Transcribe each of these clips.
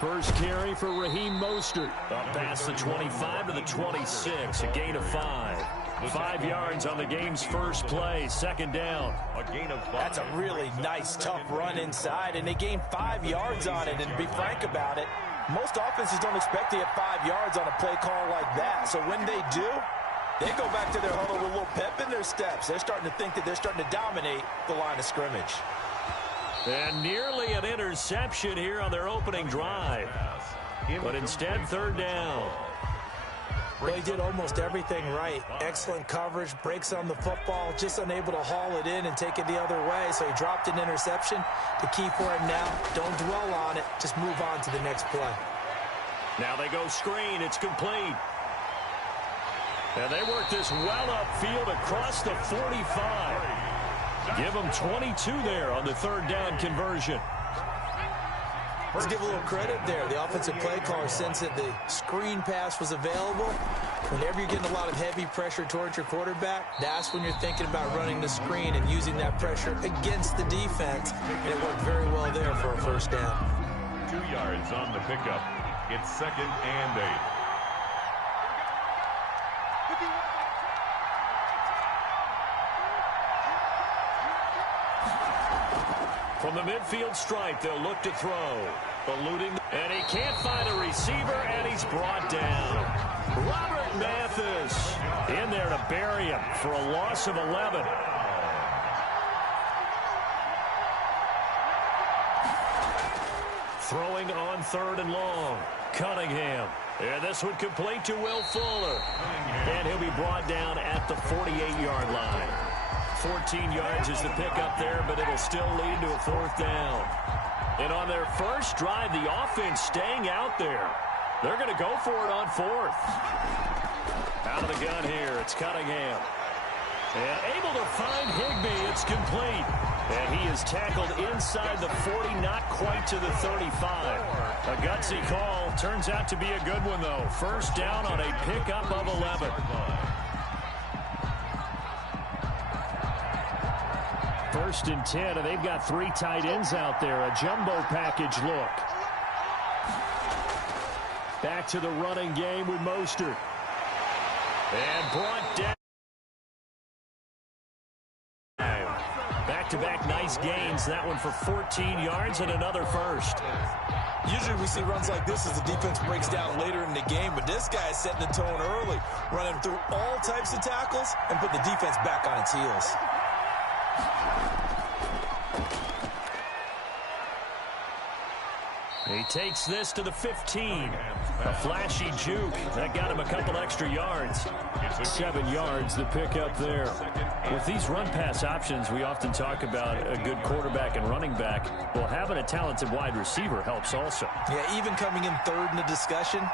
First carry for Raheem Mostert. Up past the 25 to the 26. A gain of 5. 5 yards on the game's first play. Second down. A gain of 5. That's a really nice, tough run inside, and they gained 5 yards on it. And to be frank about it, most offenses don't expect to get 5 yards on a play call like that. So when they do, they go back to their huddle with a little pep in their steps. They're starting to think that they're starting to dominate the line of scrimmage. And nearly an interception here on their opening drive. But instead, third down. Well, he did almost everything right. Excellent coverage, breaks on the football, just unable to haul it in and take it the other way. So he dropped an interception. The key for him now, don't dwell on it. Just move on to the next play. Now they go screen. It's complete. And they work this well upfield across the 45. Give them 22 there on the third down conversion. Let's give a little credit there. The offensive play caller sensed that the screen pass was available. Whenever you're getting a lot of heavy pressure towards your quarterback, that's when you're thinking about running the screen and using that pressure against the defense. And it worked very well there for a first down. 2 yards on the pickup. It's 2nd and 8. From the midfield stripe, they'll look to throw. Eluding, and he can't find a receiver, and he's brought down. Robert Mathis in there to bury him for a loss of 11. Throwing on 3rd and long. Cunningham. And this one complete to Will Fuller. And he'll be brought down at the 48-yard line. 14 yards is the pickup there, but it'll still lead to a 4th down. And on their first drive, the offense staying out there. They're going to go for it on 4th. Out of the gun here, it's Cunningham. And able to find Higbee, it's complete. And he is tackled inside the 40, not quite to the 35. A gutsy call. Turns out to be a good one, though. First down on a pickup of 11. First and 10, and they've got 3 tight ends out there. A jumbo package look. Back to the running game with Mostert. And brought down. Back-to-back nice gains. That one for 14 yards and another first. Usually we see runs like this as the defense breaks down later in the game, but this guy is setting the tone early, running through all types of tackles and putting the defense back on its heels. He takes this to the 15. A flashy juke. That got him a couple extra yards. 7 yards, the pickup there. With these run-pass options, we often talk about a good quarterback and running back. Well, having a talented wide receiver helps also. Yeah, even coming in 3rd in the discussion,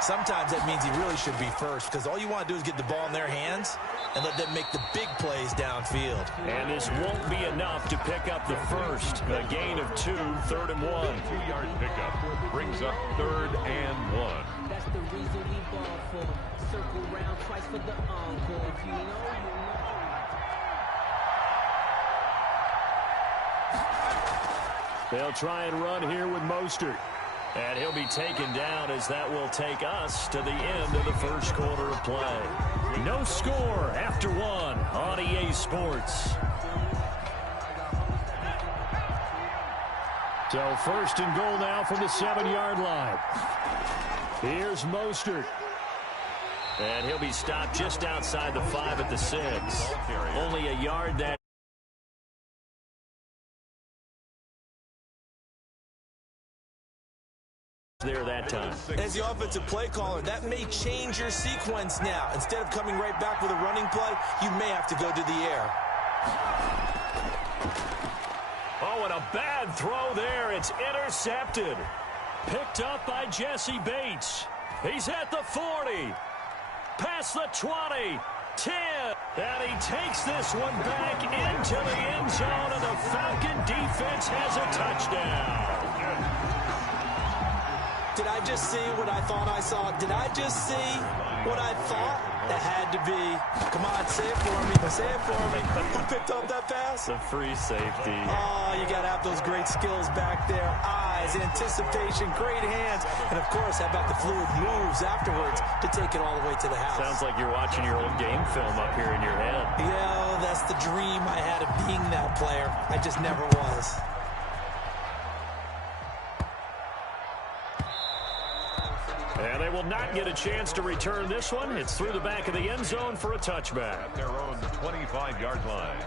sometimes that means he really should be first, because all you want to do is get the ball in their hands and let them make the big plays downfield. And this won't be enough to pick up the first. A gain of 2, 3rd and 1. 2-yard pickup brings up 3rd and 1. That's the reason we ball for. Circle round twice for the encore. If you know, you know. They'll try and run here with Mostert. And he'll be taken down as that will take us to the end of the first quarter of play. No score after 1 on EA Sports. So first and goal now from the 7-yard line. Here's Mostert. And he'll be stopped just outside the 5 at the 6. Only a yard that. There that time. As the offensive play caller, that may change your sequence now. Instead of coming right back with a running play, you may have to go to the air. Oh, and a bad throw there. It's intercepted. Picked up by Jesse Bates. He's at the 40. Past the 20. 10. And he takes this one back into the end zone, and the Falcon defense has a touchdown. Did I just see what I thought I saw? Did I just see what I thought? That had to be. Come on, say it for me. Say it for me. Who picked up that pass? The free safety. Oh, you got to have those great skills back there. Eyes, anticipation, great hands. And, of course, how about the fluid moves afterwards to take it all the way to the house? Sounds like you're watching your old game film up here in your head. Yeah, that's the dream I had of being that player. I just never was. And they will not get a chance to return this one. It's through the back of the end zone for a touchback. At their own 25-yard line.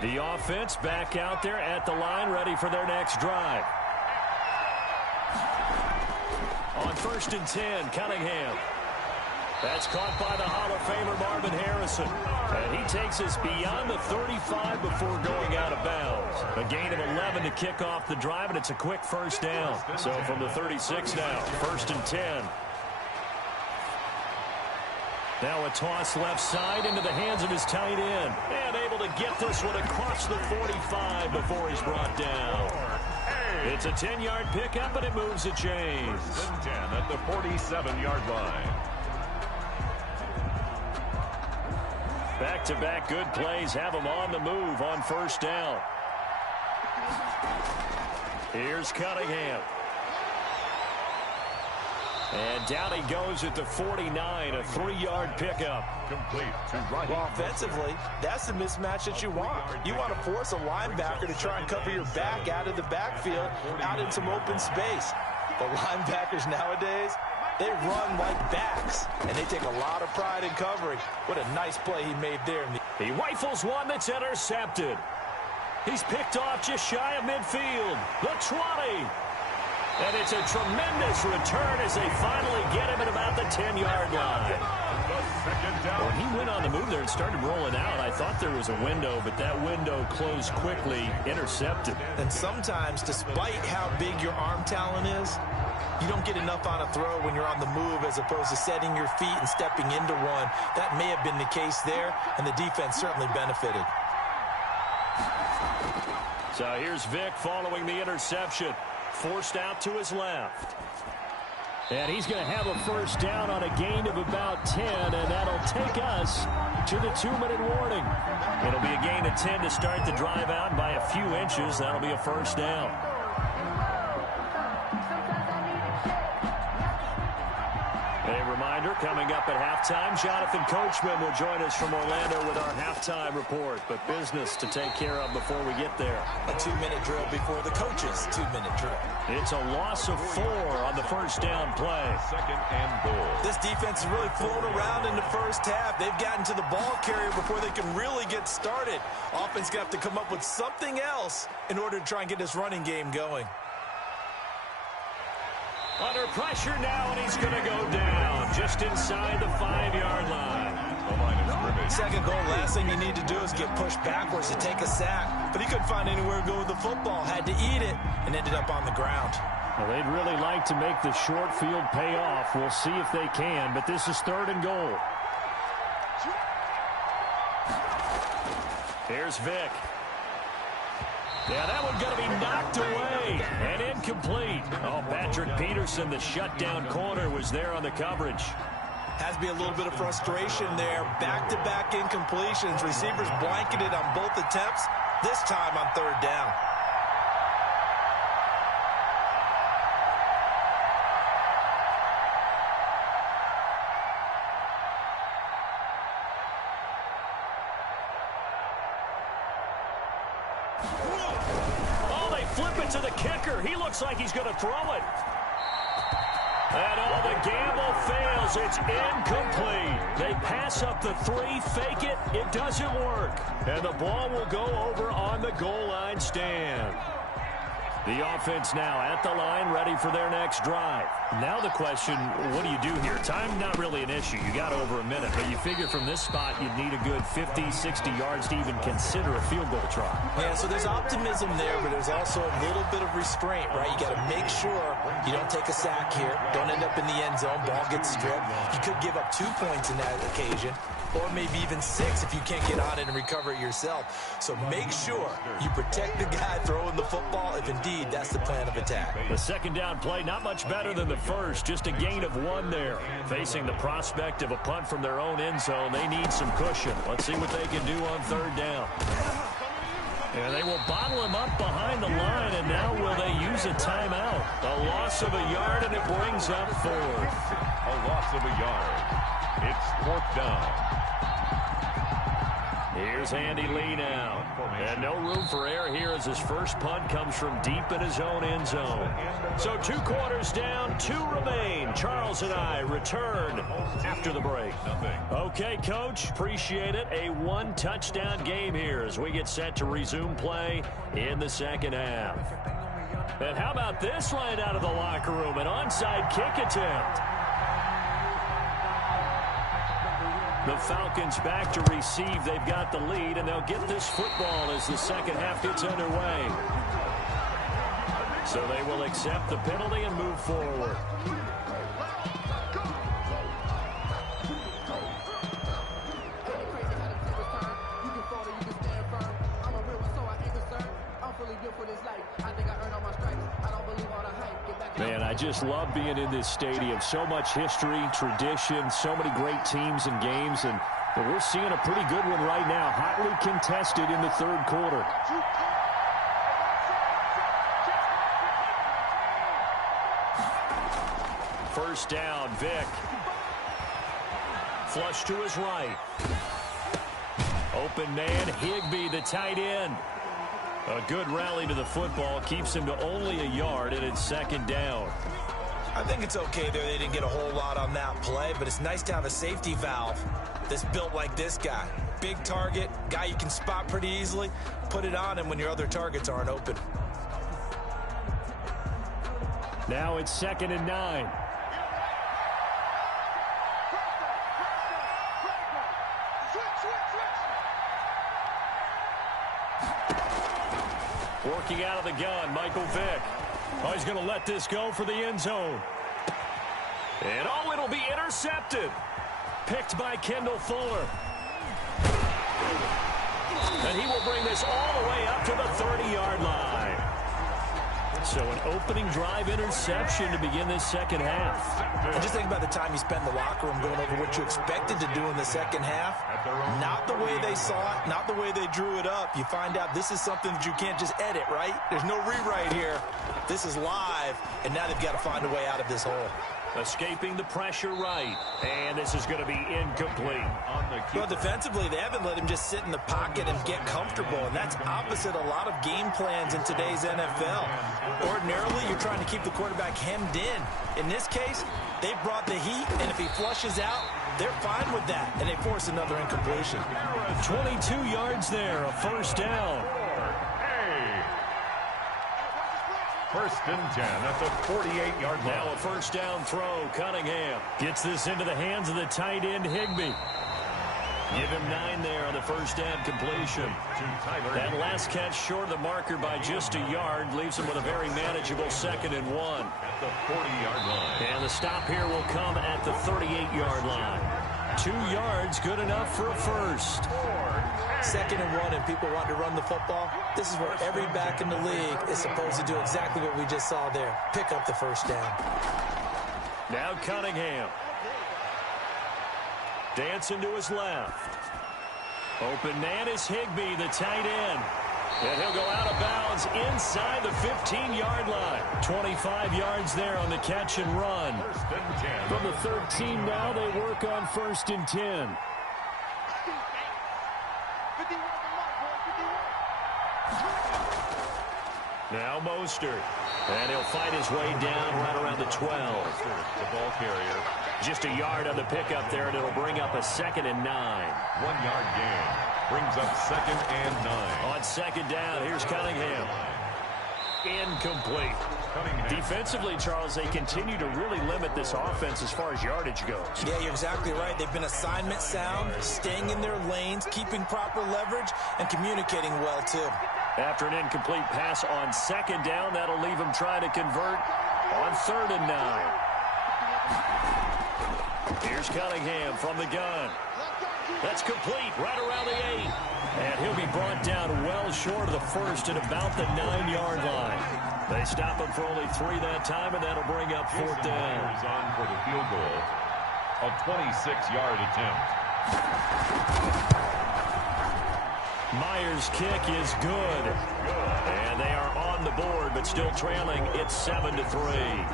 The offense back out there at the line, ready for their next drive. On 1st and 10, Cunningham. That's caught by the Hall of Famer Marvin Harrison. And he takes us beyond the 35 before going out of bounds. A gain of 11 to kick off the drive, and it's a quick first down. So from the 36 now, 1st and 10. Now a toss left side into the hands of his tight end. And able to get this one across the 45 before he's brought down. It's a 10-yard pickup, and it moves the chains. 10 at the 47-yard line. Back-to-back good plays have him on the move on 1st down. Here's Cunningham. And down he goes at the 49, a 3-yard pickup. Complete to right. Well, offensively, that's the mismatch that you want. You want to force a linebacker to try and cover your back out of the backfield, out in some open space. The linebackers nowadays, they run like backs, and they take a lot of pride in covering. What a nice play he made there. He rifles one that's intercepted. He's picked off just shy of midfield. The 20. And it's a tremendous return as they finally get him at about the 10-yard line. When he went on the move there and started rolling out, I thought there was a window, but that window closed quickly, intercepted. And sometimes, despite how big your arm talent is, you don't get enough on a throw when you're on the move as opposed to setting your feet and stepping into one. That may have been the case there, and the defense certainly benefited. So here's Vick following the interception. Forced out to his left. And he's going to have a first down on a gain of about 10, and that'll take us to the 2-minute warning. It'll be a gain of 10 to start the drive out by a few inches. That'll be a first down. A reminder, coming up at halftime, Jonathan Coachman will join us from Orlando with our halftime report. But business to take care of before we get there. A 2-minute drill before the coach's 2-minute drill. It's a loss of 4 on the first down play. 2nd and goal. This defense has really flown around in the first half. They've gotten to the ball carrier before they can really get started. Offense got to come up with something else in order to try and get this running game going. Under pressure now, and he's going to go down just inside the 5-yard line. The line of scrimmage. Second goal, last thing you need to do is get pushed backwards to take a sack. But he couldn't find anywhere to go with the football. Had to eat it and ended up on the ground. Well, they'd really like to make the short field pay off. We'll see if they can, but this is 3rd and goal. Here's Vick. Yeah, that one's going to be knocked away and incomplete. Oh, Patrick Peterson, the shutdown corner, was there on the coverage. Has to be a little bit of frustration there. Back-to-back incompletions. Receivers blanketed on both attempts, this time on 3rd down. Oh, they flip it to the kicker. He looks like he's going to throw it. And oh, the gamble fails. It's incomplete. They pass up the 3, fake it. It doesn't work. And the ball will go over on the goal line stand. The offense now at the line, ready for their next drive. Now the question, what do you do here? Time not really an issue. You got over a minute, but you figure from this spot you'd need a good 50, 60 yards to even consider a field goal try. Yeah, so there's optimism there, but there's also a little bit of restraint, right? You got to make sure you don't take a sack here. Don't end up in the end zone. Ball gets stripped. You could give up 2 points in that occasion, or maybe even 6 if you can't get on it and recover it yourself. So make sure you protect the guy throwing the football if indeed that's the plan of attack. The second down play, not much better than the first, just a gain of 1 there. Facing the prospect of a punt from their own end zone, they need some cushion. Let's see what they can do on third down. And they will bottle him up behind the line, and now will they use a timeout? A loss of a yard, and it brings up 4th. A loss of a yard. It's 4th down. Here's Andy Lee now. And no room for error here as his first punt comes from deep in his own end zone. So 2 quarters down, 2 remain. Charles and I return after the break. Okay, Coach, appreciate it. A 1-touchdown game here as we get set to resume play in the second half. And how about this line out of the locker room? An onside kick attempt. The Falcons back to receive. They've got the lead, and they'll get this football as the second half gets underway. So they will accept the penalty and move forward. Man, I just love being in this stadium. So much history, tradition, so many great teams and games, and we're seeing a pretty good one right now, hotly contested in the third quarter. First down, Vick. Flush to his right. Open man, Higbee, the tight end. A good rally to the football keeps him to only a yard, and it's second down. I think it's okay there. They didn't get a whole lot on that play, but it's nice to have a safety valve that's built like this guy. Big target, guy you can spot pretty easily. Put it on him when your other targets aren't open. Now it's 2nd and 9. Working out of the gun, Michael Vick. Oh, he's going to let this go for the end zone. And oh, it'll be intercepted. Picked by Kendall Fuller. And he will bring this all the way up to the 30-yard line. So an opening drive interception to begin this second half. And just think about the time you spent in the locker room going over what you expected to do in the second half. Not the way they saw it, not the way they drew it up. You find out this is something that you can't just edit, right? There's no rewrite here. This is live, and now they've got to find a way out of this hole. Escaping the pressure right. And this is going to be incomplete. Well, defensively, they haven't let him just sit in the pocket and get comfortable, and that's opposite a lot of game plans in today's NFL. Ordinarily, you're trying to keep the quarterback hemmed in. In this case, they brought the heat, and if he flushes out, they're fine with that, and they force another incompletion. 22 yards there, a first down. First and 10 at the 48-yard line. Now a first down throw. Cunningham gets this into the hands of the tight end, Higbee. Give him 9 there on the first down completion. That last catch short of the marker by just a yard leaves him with a very manageable 2nd and 1. At the 40-yard line. And the stop here will come at the 38-yard line. 2 yards, good enough for a first. 2nd and 1, and people want to run the football. This is where every back in the league is supposed to do exactly what we just saw there. Pick up the first down. Now Cunningham. Dancing to his left. Open man is Higbee, the tight end. And he'll go out of bounds inside the 15-yard line. 25 yards there on the catch and run. From the 13 now, they work on 1st and 10. Now Mostert. And he'll fight his way down right around the 12. The ball carrier. Just a yard on the pickup there, and it'll bring up a 2nd and 9. 1-yard gain. Brings up 2nd and 9. On 2nd down, here's Cunningham. Incomplete. Defensively, Charles, they continue to really limit this offense as far as yardage goes. Yeah, you're exactly right. They've been assignment sound, staying in their lanes, keeping proper leverage, and communicating well, too. After an incomplete pass on second down, that'll leave them trying to convert on 3rd and 9. Here's Cunningham from the gun. That's complete right around the 8. And he'll be brought down well short of the first at about the 9-yard line. They stop him for only 3 that time, and that'll bring up 4th down. Myers on for the field goal. A 26-yard attempt. Myers' kick is good. And they are on the board, but still trailing. It's 7-3.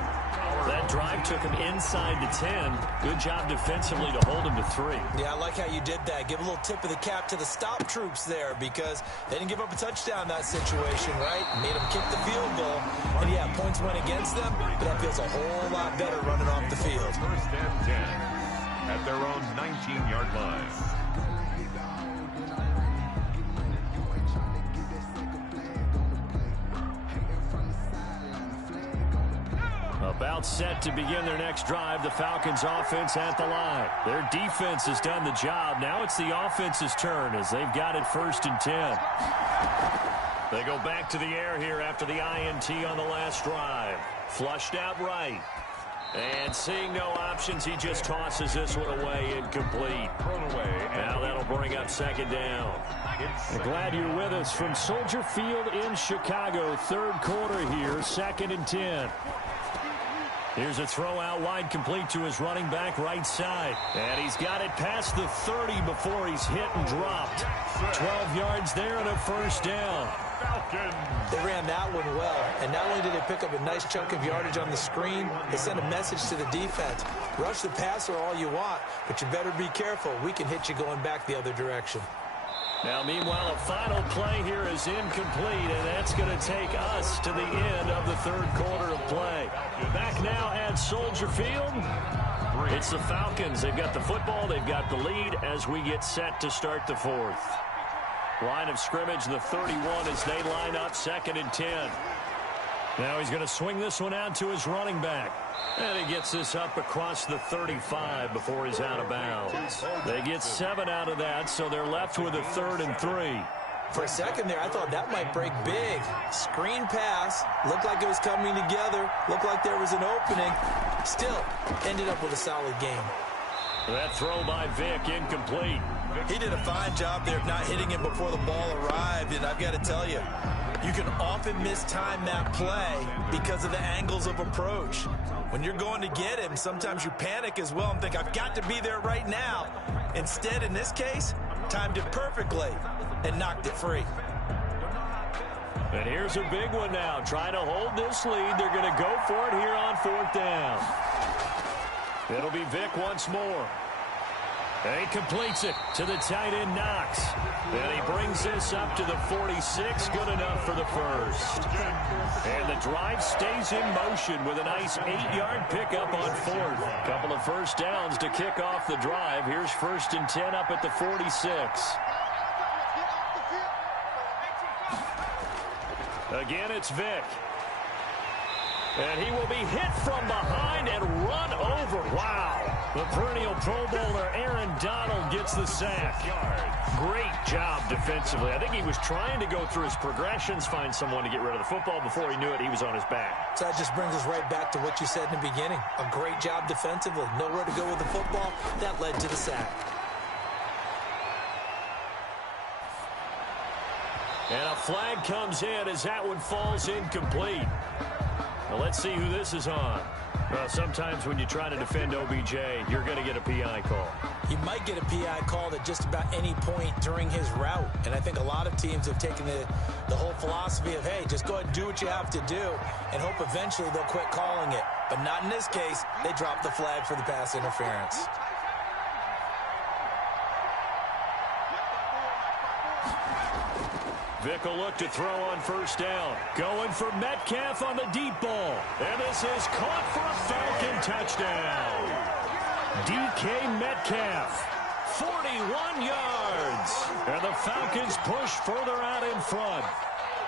That drive took him inside the 10. Good job defensively to hold him to 3. Yeah, I like how you did that. Give a little tip of the cap to the stop troops there because they didn't give up a touchdown in that situation, right? Made them kick the field goal. And, yeah, points went against them, but that feels a whole lot better running off the field. 1st and 10 at their own 19-yard line. About set to begin their next drive. The Falcons offense at the line. Their defense has done the job. Now it's the offense's turn as they've got it 1st and 10. They go back to the air here after the INT on the last drive. Flushed out right. And seeing no options, he just tosses this one away, incomplete. Now that'll bring up 2nd down. Glad you're with us from Soldier Field in Chicago. 3rd quarter here, 2nd and 10. Here's a throw out wide, complete to his running back right side. And he's got it past the 30 before he's hit and dropped. 12 yards there and a 1st down. They ran that one well, and not only did they pick up a nice chunk of yardage on the screen, they sent a message to the defense. Rush the passer all you want, but you better be careful. We can hit you going back the other direction. Now, meanwhile, a final play here is incomplete, and that's going to take us to the end of the 3rd quarter of play. Back now at Soldier Field. It's the Falcons. They've got the football. They've got the lead as we get set to start the 4th. Line of scrimmage, the 31 as they line up 2nd and 10. Now he's going to swing this one out to his running back. And he gets this up across the 35 before he's out of bounds. They get 7 out of that, so they're left with a 3rd and 3. For a second there, I thought that might break big. Screen pass. Looked like it was coming together. Looked like there was an opening. Still, ended up with a solid game. That throw by Vic, incomplete. He did a fine job there of not hitting him before the ball arrived, and I've got to tell you, you can often mistime that play because of the angles of approach. When you're going to get him, sometimes you panic as well and think, I've got to be there right now. Instead, in this case, timed it perfectly and knocked it free. And here's a big one now. Trying to hold this lead. They're going to go for it here on 4th down. It'll be Vic once more. And he completes it to the tight end, Knox. And he brings this up to the 46. Good enough for the 1st. And the drive stays in motion with a nice 8-yard pickup on 4th. Couple of 1st downs to kick off the drive. Here's 1st and 10 up at the 46. Again, it's Vic. And he will be hit from behind and run over. Wow. The perennial Pro Bowler Aaron Donald gets the sack. Great job defensively. I think he was trying to go through his progressions, find someone to get rid of the football. Before he knew it, he was on his back. So that just brings us right back to what you said in the beginning. A great job defensively. Nowhere to go with the football. That led to the sack. And a flag comes in as that one falls incomplete. Well, let's see who this is on. Well, sometimes when you try to defend OBJ, you're going to get a PI call. You might get a PI called at just about any point during his route. And I think a lot of teams have taken the whole philosophy of, hey, just go ahead and do what you have to do and hope eventually they'll quit calling it. But not in this case. They dropped the flag for the pass interference. Vic will look to throw on 1st down. Going for Metcalf on the deep ball. And this is caught for a Falcon touchdown. DK Metcalf, 41 yards. And the Falcons push further out in front.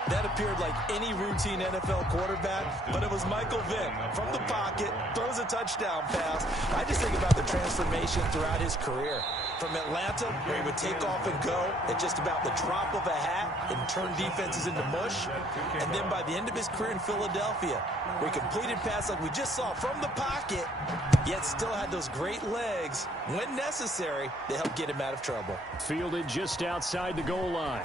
That appeared like any routine NFL quarterback, but it was Michael Vick from the pocket, throws a touchdown pass. I just think about the transformation throughout his career. From Atlanta, where he would take off and go at just about the drop of a hat and turn defenses into mush. And then by the end of his career in Philadelphia, where he completed passes like we just saw from the pocket, yet still had those great legs, when necessary, to help get him out of trouble. Fielded just outside the goal line.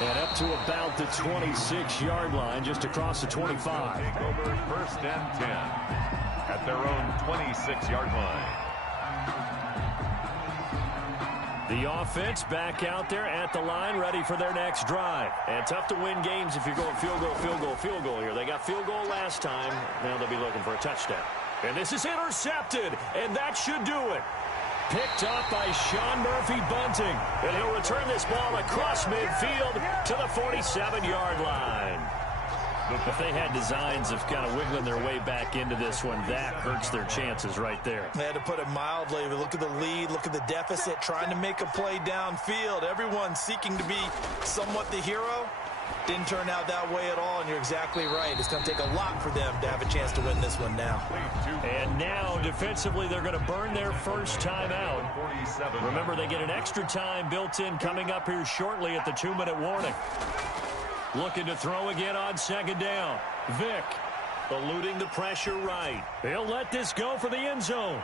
And up to about the 26-yard line, just across the 25. Take over 1st and 10 at their own 26-yard line. The offense back out there at the line, ready for their next drive. And tough to win games if you're going field goal, field goal, field goal here. They got field goal last time. Now they'll be looking for a touchdown. And this is intercepted, and that should do it. Picked up by Sean Murphy-Bunting. And he'll return this ball across midfield to the 47-yard line. If they had designs of kind of wiggling their way back into this one, that hurts their chances right there. They had to put it mildly. But look at the lead, look at the deficit, trying to make a play downfield. Everyone seeking to be somewhat the hero. Didn't turn out that way at all, and you're exactly right. It's going to take a lot for them to have a chance to win this one now. And now, defensively, they're going to burn their first time out. Remember, they get an extra time built in coming up here shortly at the 2-minute warning. Looking to throw again on 2nd down. Vick eluding the pressure right. He'll let this go for the end zone.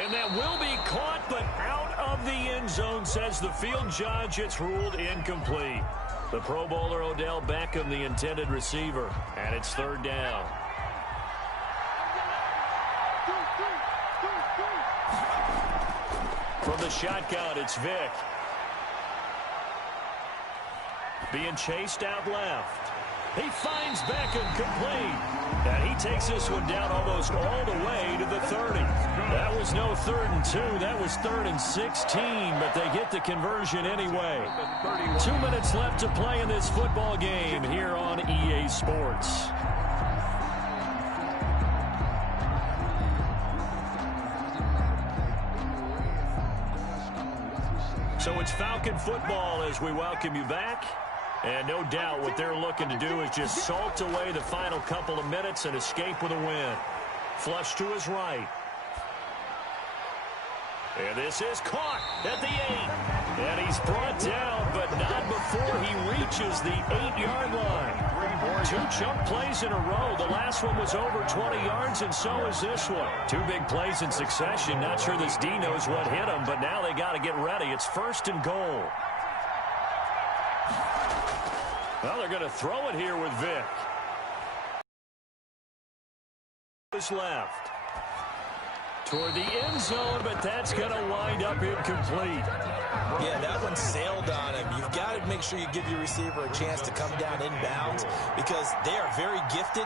And that will be caught, but out of the end zone, says the field judge. It's ruled incomplete. The Pro Bowler Odell Beckham, the intended receiver, and it's 3rd down. From the shotgun, it's Vick. Being chased out left. He finds Beckham complete. And he takes this one down almost all the way to the 30. That was no 3rd and 2. That was 3rd and 16, but they get the conversion anyway. 2 minutes left to play in this football game here on EA Sports. So it's Falcon football as we welcome you back. And no doubt what they're looking to do is just salt away the final couple of minutes and escape with a win. Flush to his right. And this is caught at the 8. And he's brought down, but not before he reaches the 8-yard line. 2 chunk plays in a row. The last one was over 20 yards, and so is this one. 2 big plays in succession. Not sure this D knows what hit him, but now they got to get ready. It's 1st and goal. Well, they're going to throw it here with Vick. Is left. Toward the end zone, but that's going to wind up incomplete. Yeah, that one sailed on him. You've got to make sure you give your receiver a chance to come down inbounds because they are very gifted.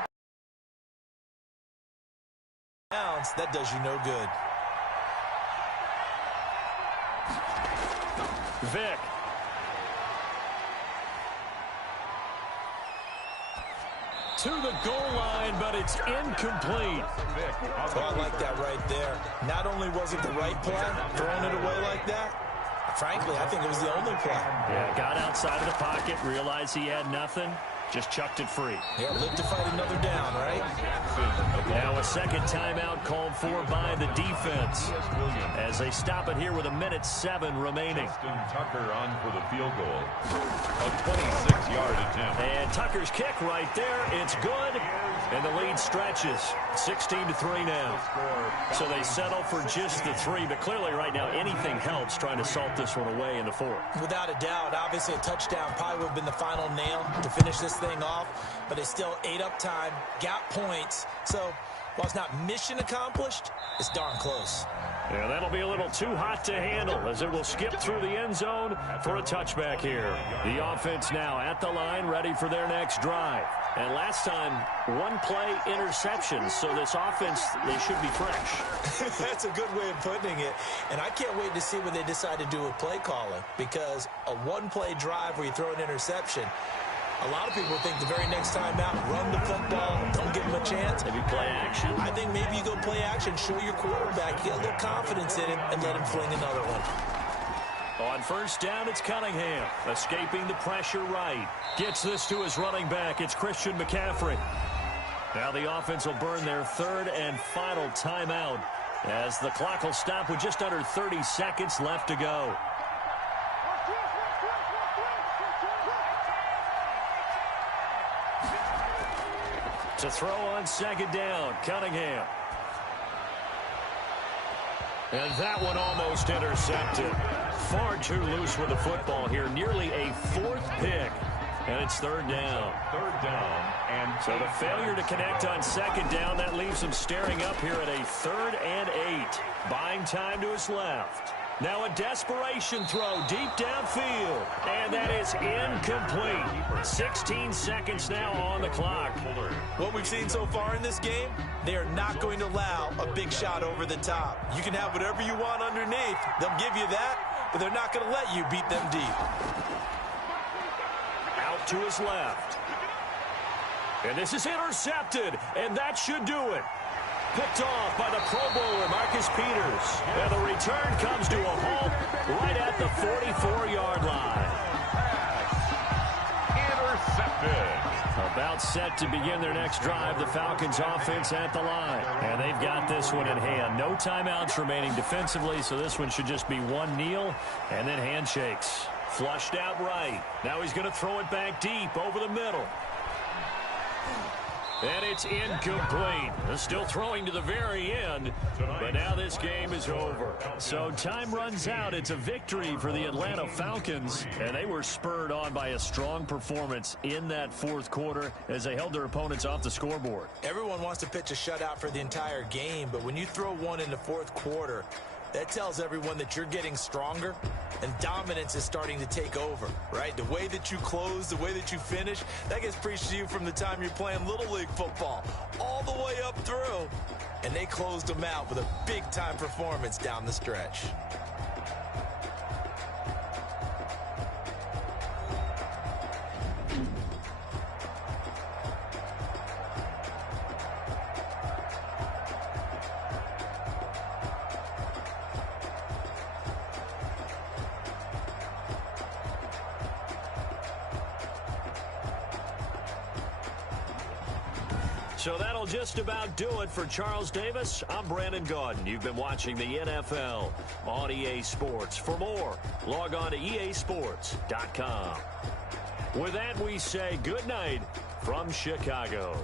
That does you no good. Vick. To the goal line, but it's incomplete. Oh, I like that right there. Not only was it the right play, throwing it away like that, frankly, I think it was the only play. Yeah, got outside of the pocket, realized he had nothing, just chucked it free. Yeah, live to fight another down, right? Now a second timeout called for by the defense as they stop it here with 1:07 remaining. Tucker on for the field goal. A 26-yard attempt. And Tucker's kick right there. It's good. And the lead stretches. 16-3 now. So they settle for just the 3. But clearly right now anything helps trying to salt this one away in the 4th. Without a doubt, obviously a touchdown probably would have been the final nail to finish this thing off. But it's still ate up time, got points. So while it's not mission accomplished, it's darn close. Yeah, that'll be a little too hot to handle as it will skip through the end zone for a touchback here. The offense now at the line, ready for their next drive. And last time, 1-play interception, so this offense, they should be fresh. That's a good way of putting it. And I can't wait to see what they decide to do with play calling, because a 1-play drive where you throw an interception, a lot of people think the very next time out, run the football, don't give them a chance. Maybe play action. I think maybe you go play action, show your quarterback, get a little confidence in him, and let him fling another one. On first down, it's Cunningham, escaping the pressure right. Gets this to his running back. It's Christian McCaffrey. Now the offense will burn their third and final timeout as the clock will stop with just under 30 seconds left to go. To throw on second down, Cunningham. And that one almost intercepted. Far too loose with the football here. Nearly a fourth pick. And it's third down. Third down. And so the failure to connect on second down, that leaves him staring up here at a 3rd and 8. Buying time to his left. Now a desperation throw deep downfield. And that is incomplete. 16 seconds now on the clock. What we've seen so far in this game, they are not going to allow a big shot over the top. You can have whatever you want underneath. They'll give you that, but they're not going to let you beat them deep. Out to his left. And this is intercepted, and that should do it. Picked off by the Pro Bowler, Marcus Peters. And the return comes to a halt right at the 44-yard line. Intercepted. About set to begin their next drive, the Falcons offense at the line. And they've got this one in hand. No timeouts remaining defensively, so this one should just be one kneel and then handshakes. Flushed out right. Now he's going to throw it back deep over the middle. And it's incomplete. Still throwing to the very end, but now this game is over. So time runs out. It's a victory for the Atlanta Falcons, and they were spurred on by a strong performance in that fourth quarter as they held their opponents off the scoreboard. Everyone wants to pitch a shutout for the entire game, but when you throw one in the fourth quarter, that tells everyone that you're getting stronger and dominance is starting to take over, right? The way that you close, the way that you finish, that gets preached to you from the time you're playing Little League football all the way up through. And they closed them out with a big-time performance down the stretch. So that'll just about do it for Charles Davis. I'm Brandon Gaudin. You've been watching the NFL on EA Sports. For more, log on to easports.com. With that, we say good night from Chicago.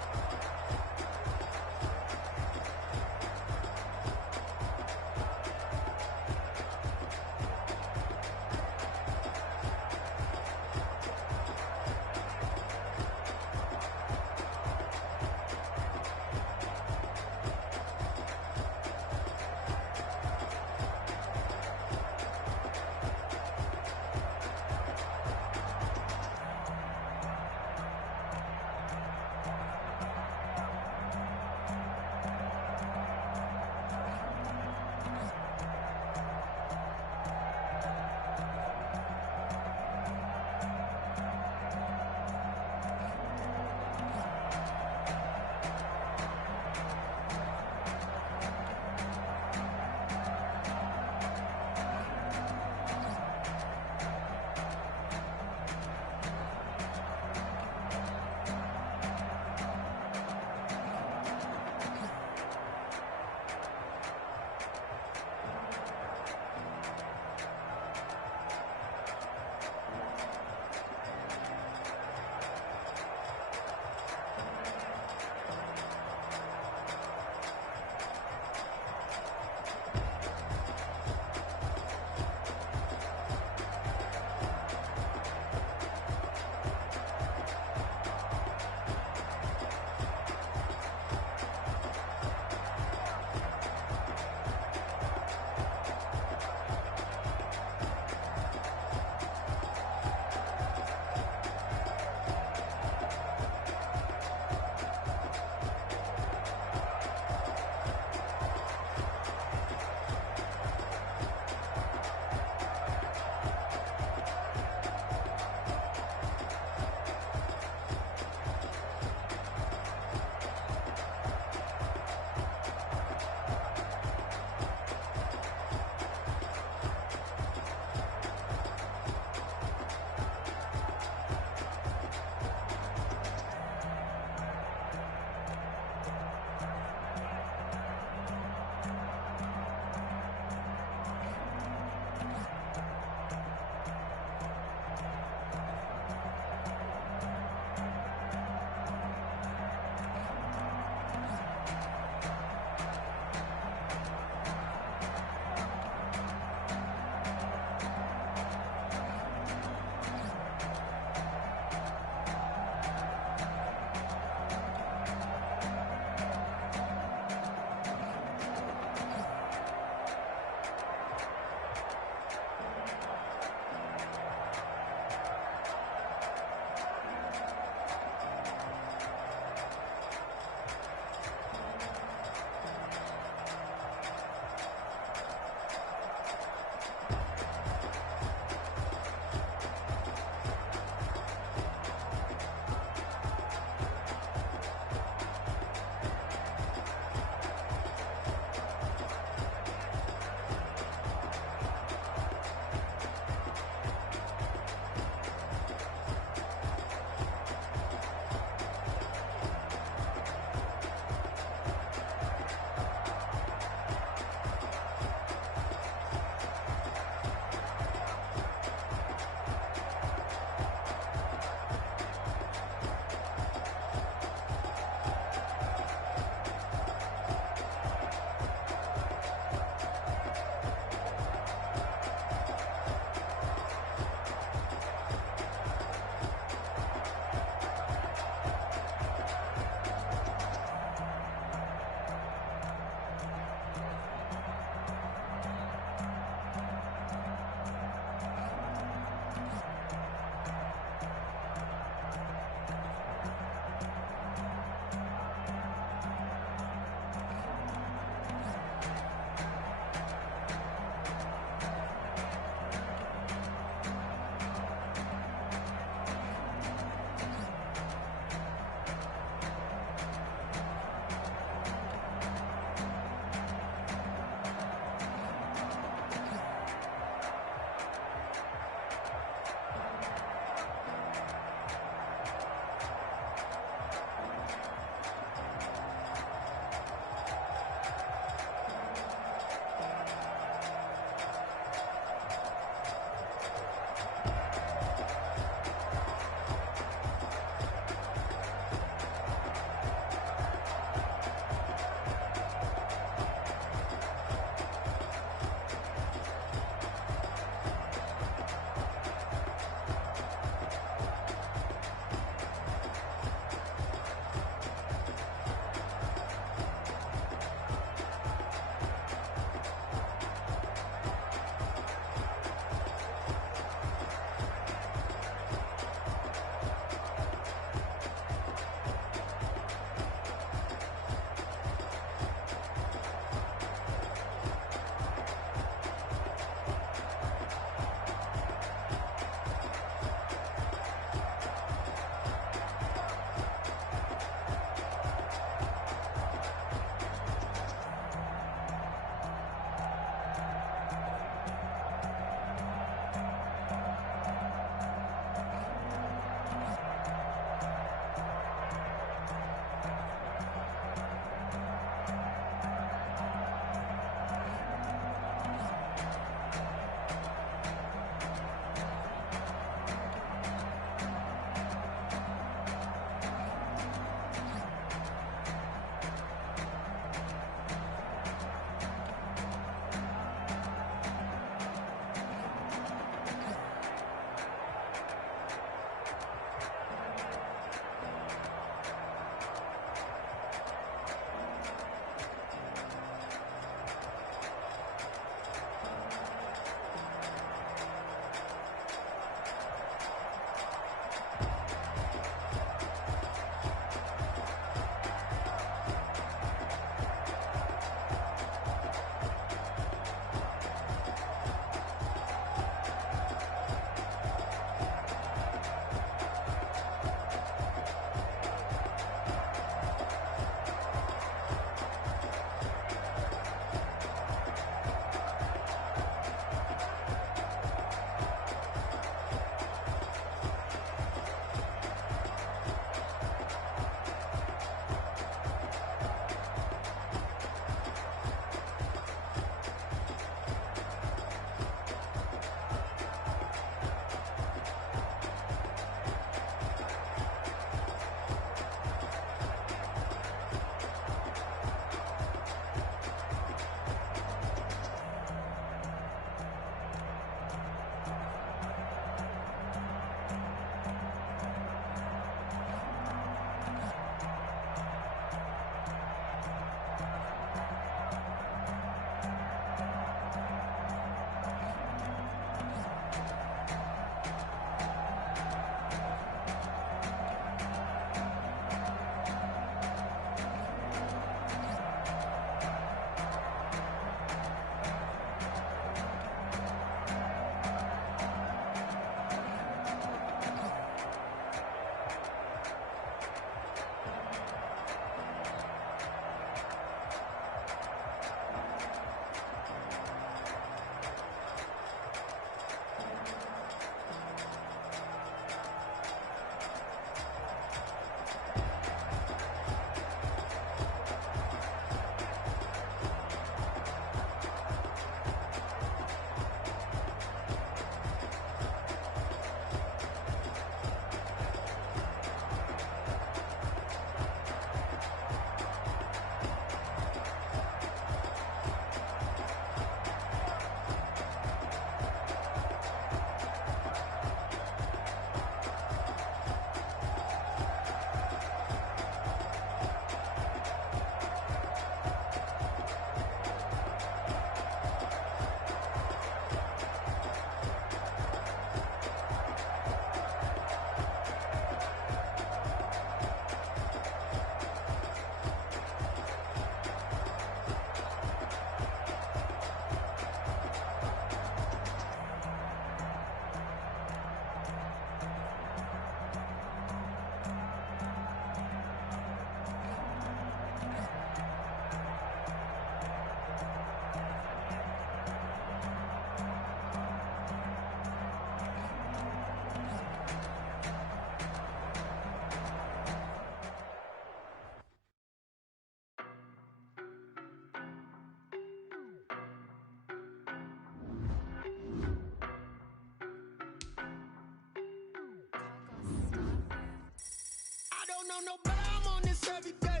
know no better, I'm on this every day.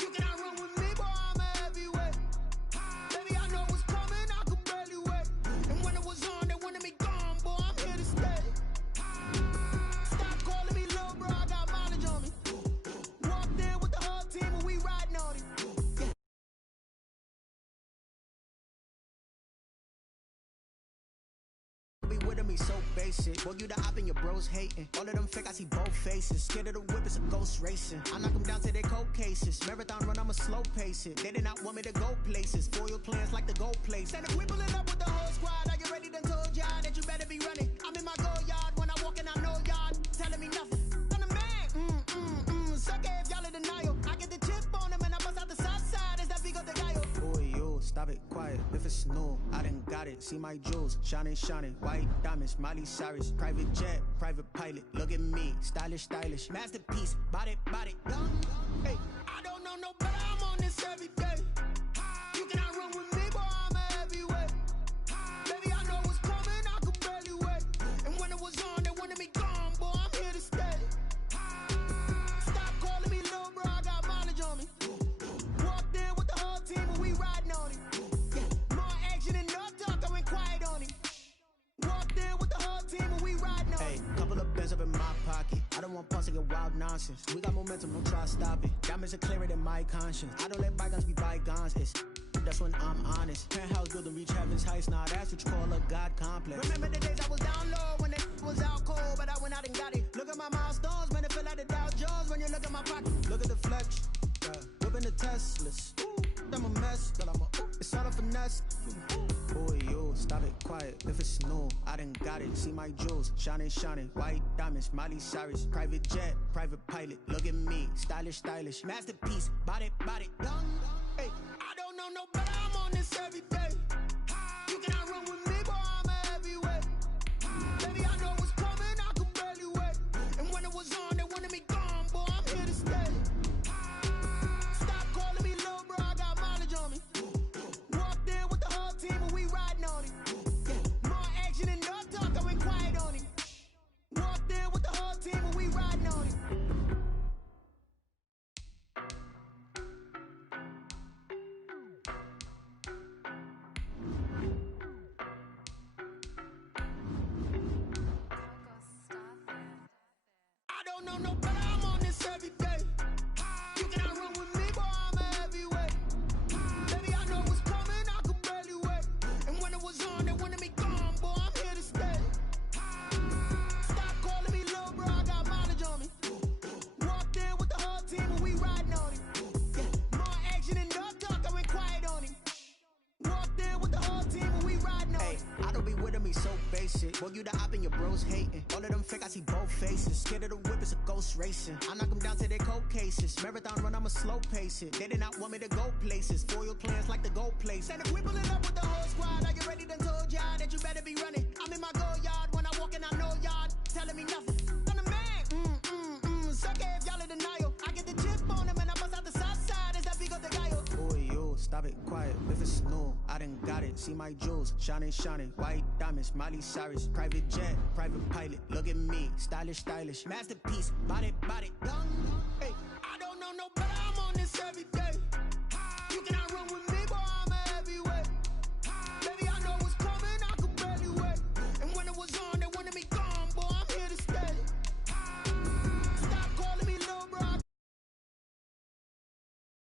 You cannot run with me, boy, I'm a heavyweight. Baby, I know what's coming, I could barely wait. And when it was on, they wanted me gone, boy, I'm here to stay. Stop calling me little bro, I got mileage on me. Walked in with the whole team and we riding on it. Be with me so basic. Boy, you the op and your bros hating. All of them fake, I see both faces. Scared of the whip, it's a ghost racing. I knock them down to their cold cases. Marathon run, I'ma slow pace it. They did not want me to go places. Foil plans like the gold place. And if we pulling up with the whole squad, are you ready? Done told y'all that you better be running. I'm in my go yard when I walk in, I know y'all telling me nothing. I'm the man. Suck it if y'all in denial. I get the chip on them and I bust out the south side. Is that Vigo the guy? Boy, yo, stop it, quiet. If it's new, I done got it. See my jewels, shining, shining. White diamonds, Miley Cyrus. Private jet, private pilot. Look at me, stylish, stylish. Masterpiece, body, body. Hey, I don't know no better, I'm on this every day. You cannot run with me, boy, I'm a heavyweight. Baby, I know what's coming, I could barely wait. And when it was on, they wanted me gone, boy, I'm here to stay. Stop calling me little bro, I got mileage on me. Walked in with the whole team and we riding on it. More action and no talk, I went quiet on it. Walked in with the whole team and we riding on it. Hey, couple of bands up in my pocket. I don't want pause to get wild nonsense. We got momentum, don't try to stop it. Diamonds are clearer than my conscience. I don't let bygones be bygones. That's when I'm honest. Penthouse building, reach heaven's heights. Nah, that's what you call a God complex. Remember the days I was down low when it was out cold, but I went out and got it. Look at my milestones, man, it feel like the Dow Jones when you look at my pocket. Look at the flex, whipping the Teslas. I'm a mess, but it's all a finesse. Boy, yo, stop it, quiet. If it's new, I done got it. See my jewels, shining, shining. White diamonds, Miley Cyrus. Private jet, private pilot. Look at me, stylish, stylish. Masterpiece, body, body. Hey, I don't know no better, I'm on this every day. You cannot run with me, boy, I'm a heavyweight. Baby, I know what's coming, I could barely wait. And when it was on, they wanted me gone, boy, I'm here to stay. Stop calling me little bro, I got mileage on me. Walked in with the whole team and we riding on it. More action and no talk, I went quiet on it. Walked in with the whole team and we riding on it. I don't know no better, I'm on this every day. You cannot run with me, boy, I'm a heavyweight. Baby, I know what's coming, I could barely wait. And when it was on, they wanted me gone, boy, I'm here to stay. Stop calling me little bro, I got mileage on me. Walked in with the whole team and we riding on it. More action and no talk, I went quiet on it. Walked in with the whole team and we riding on it. I don't be with me so basic. Boy, you the op and your bros hating. All of them fake, I see both faces. Scared of the whip, it's a ghost racing. I knock them down to their cold cases. Marathon run, I'ma slow pace it. They did not want me to go places. Foil plans like the gold place. And if we pulling up with the whole squad, are you ready? Done told y'all that you better be running. I'm in my go yard when I walk in, I know y'all telling me nothing. I'm the man. Suck it if y'all in denial. I get the chip on them and I bust out the south side. Is that Vigo the guy? Boy, yo, stop it, quiet. If it's new, I done got it. See my jewels, shining, shining. White diamonds, Miley Cyrus. Private jet, private pilot. Look at me, stylish, stylish. Masterpiece, body, body. Hey,